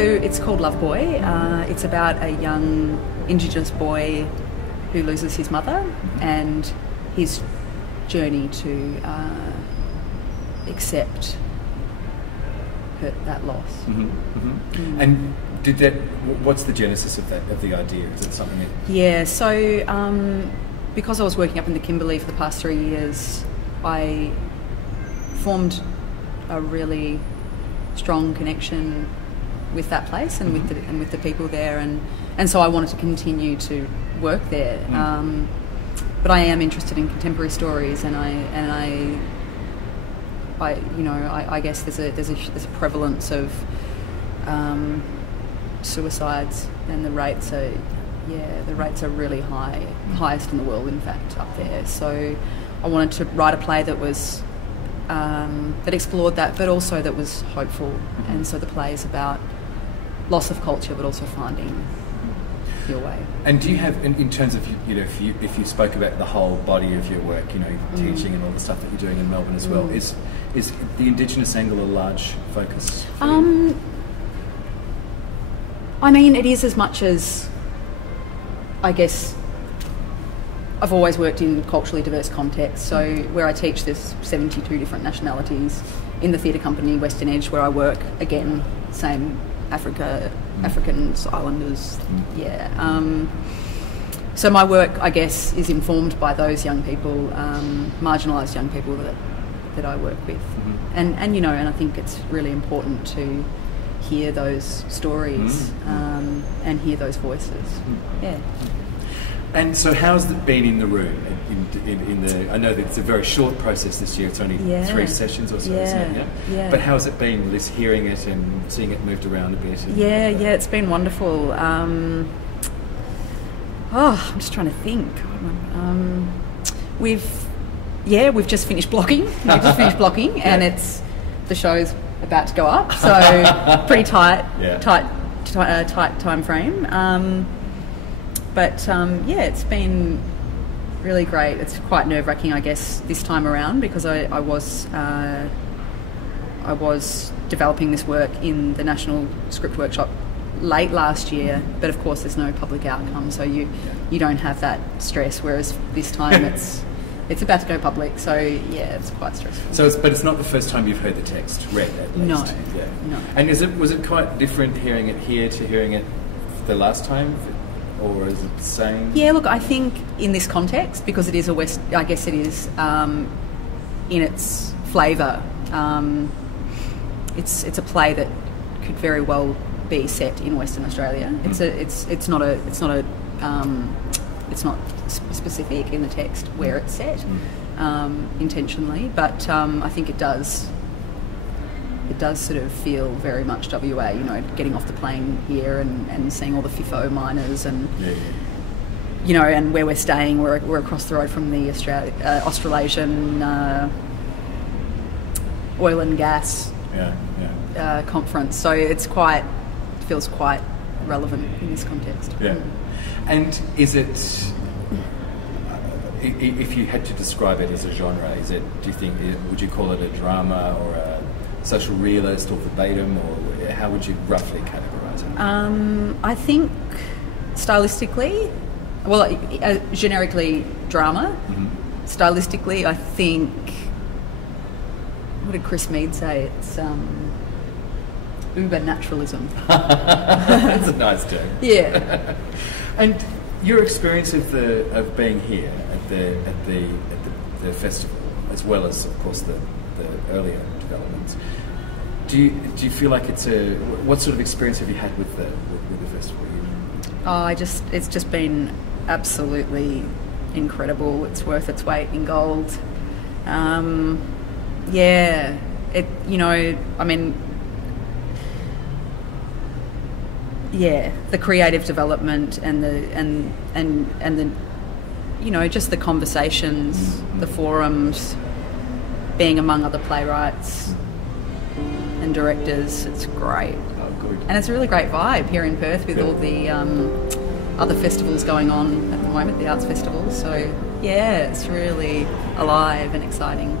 it's called Love Boy. It's about a young indigenous boy who loses his mother and his journey to accept that loss. And what's the genesis of the idea? Is it something that... Yeah, so because I was working up in the Kimberley for the past 3 years, I formed a really strong connection with that place and with the people there, and so I wanted to continue to work there. But I am interested in contemporary stories, and I guess there's a prevalence of suicides, and the rates are really high, highest in the world, in fact, up there. So I wanted to write a play that was that explored that, but also that was hopeful. And so the play is about loss of culture, but also finding your way. And do you have, in terms of, if you spoke about the whole body of your work, teaching and all the stuff that you're doing in Melbourne as well, is the Indigenous angle a large focus for you? I mean, it is, as much as, I guess, I've always worked in culturally diverse contexts. So where I teach, there's 72 different nationalities. In the theatre company, Western Edge, where I work, again, same Africans, Islanders, so my work, I guess, is informed by those young people, marginalised young people that I work with. And I think it's really important to hear those stories and hear those voices. Yeah. And so how's it been in the room? I know that it's a very short process this year. It's only 3 sessions or so, isn't it? Yeah. But how's it been, Liz, hearing it and seeing it moved around a bit? It's been wonderful. I'm just trying to think. We've just finished blocking. And the show's about to go up, so pretty tight time frame. But it's been really great. It's quite nerve-wracking, I guess, this time around, because I was developing this work in the National Script Workshop late last year, but of course there's no public outcome, so you don't have that stress. Whereas this time it's about to go public, so it's quite stressful. But it's not the first time you've heard the text read, at least. No. And was it quite different hearing it here to hearing it the last time? Or is it the same? Yeah, look, I think in this context, because it is I guess it is, in its flavour, it's a play that could very well be set in Western Australia. It's not specific in the text where it's set intentionally, but I think it does sort of feel very much WA, getting off the plane here and seeing all the FIFO miners and, and where we're staying. We're across the road from the Australasian oil and gas conference. So it feels quite relevant in this context. Yeah. And is it, if you had to describe it as a genre, would you call it a drama or a social realist or verbatim, or how would you roughly categorise it? I think stylistically, generically drama. Stylistically, I think, what did Chris Mead say? It's uber naturalism. That's a nice term. Yeah. And your experience of being here at the festival, as well as, of course, the earlier developments, do you feel like what sort of experience have you had with the festival? It's just been absolutely incredible. It's worth its weight in gold. The creative development and the just the conversations, the forums, being among other playwrights and directors, it's great. Oh, good. And it's a really great vibe here in Perth with all the other festivals going on at the moment, the arts festivals. So it's really alive and exciting.